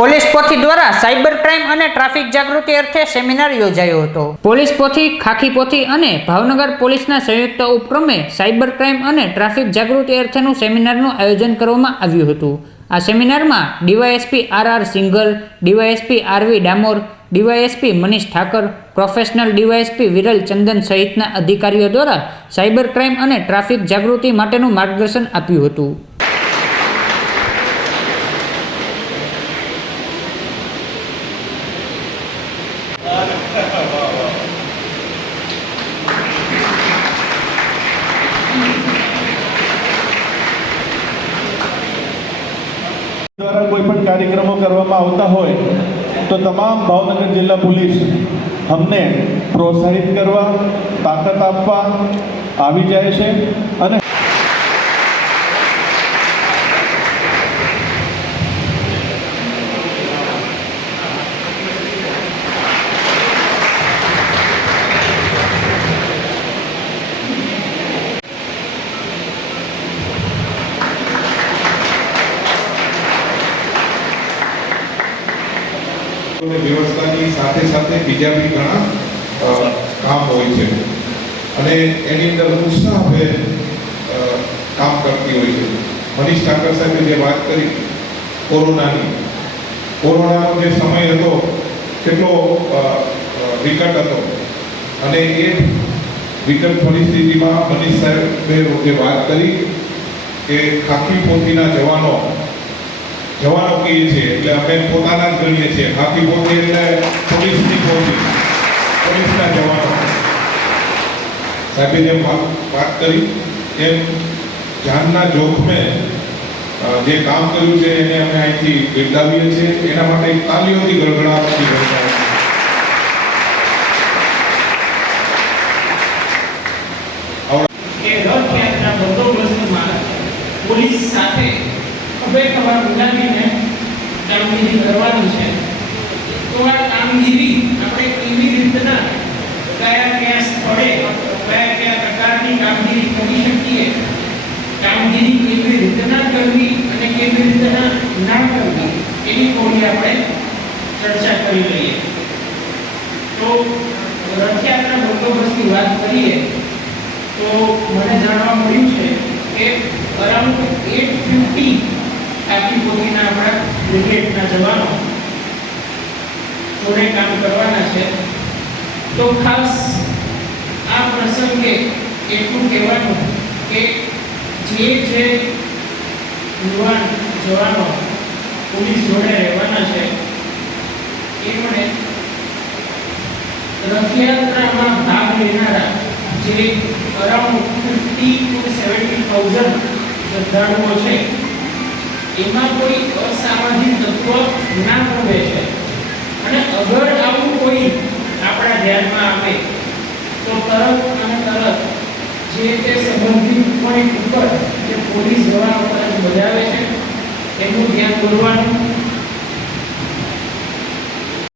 Police પોથી દ્વારા cyber crime અને ટ્રાફિક જાગૃતિ અર્થે સેમિનાર યોજાયો હતો. પોલીસ પોથી, ખાખી પોથી અને ભાવનગર પોલીસના સંયુક્ત ઉપક્રમે સાયબર ક્રાઇમ અને ટ્રાફિક જાગૃતિ અર્થેનું સેમિનારનું આયોજન કરવામાં આવ્યું હતું. આ સેમિનારમાં DYSP R R Singhal, DYSP R V Damor, DYSP Manish Thakar, professional DYSP Viral Chandan સહિતના અધિકારીઓ દ્વારા સાયબર ક્રાઇમ અને ટ્રાફિક જાગૃતિ માટેનું માર્ગદર્શન આપ્યું હતું. દ્વારા કોઈ પણ કાર્યક્રમો કરવામાં આવતા હોય, તો તમામ ભાવનગર જિલ્લા પોલીસ અમને પ્રોત્સાહિત કરવા, તાકાત આપવા આવી જાય છે અને વ્યવસ્થાની સાથે સાથે બીજા બી ઘણા કામ હોય છે. અને એની અંદર ઉત્સાહભે કામ કરતી હોય છે. મનીષ ઠાકર સાહેબે જે વાત કરી, કોરોનાની. કોરોનાનો જે સમય હતો, કેટલો વિકટ હતો. અને એ વિકટ પરિસ્થિતિમાં મનીષ સાહેબે જે વાત કરી, કે ખાખી પોથીના જવાનો જવાનો કહીએ છીએ એટલે અમે પોતાના જ ગણીએ છીએ. બાકી પોતે એટલે પોલીસની પોતી પોલીસના જવાનો. સાહેબે જેમ વાત કરી એમ જાનના જોખમે જે કામ કર્યું છે એને અમે અહીંથી બિરદાવીએ છીએ. એના માટે તાલીઓથી ગળગડાટથી ગણકાવીએ છીએ. કે રથયાત્રા બંદોબસ્તમાં પોલીસ સાથે ખભે તમારા મિલાવીને કામગીરી કરવાની છે, તો આ કામગીરી આપણે કેવી રીતના કયા કયા સ્થળે કયા કયા પ્રકારની કામગીરી કરી શકીએ, કામગીરી કેવી રીતના કરવી અને કેવી રીતના ના કરવી, એની થોડી આપણે ચર્ચા કરી લઈએ. તો રથયાત્રા બંદોબસ્તની વાત કરીએ, તો મને જાણવા મળ્યું છે કે અરાઉન્ડ એટ ફિફ્ટી ખાકી પોતીના આપણા બ્રિગેડના જવાનો. જોડે કામ કરવાના છે. તો ખાસ આ પ્રસંગે એટલું કહેવાનું કે જે જે યુવાન જવાનો પોલીસ જોડે રહેવાના છે, એમણે રથયાત્રામાં ભાગ લેનારા જે around fifty to seventy thousand શ્રદ્ધાળુઓ છે એમાં કોઈ અસામાજિક તત્વ ના પ્રવેશે અને અગર આવું કોઈ આપણા ધ્યાનમાં આવે, તો તરત અને તરત જે તે સંબંધિત પોઈન્ટ ઉપર જે પોલીસ દ્વારા બજાવે છે, એનું ધ્યાન દોરવાનું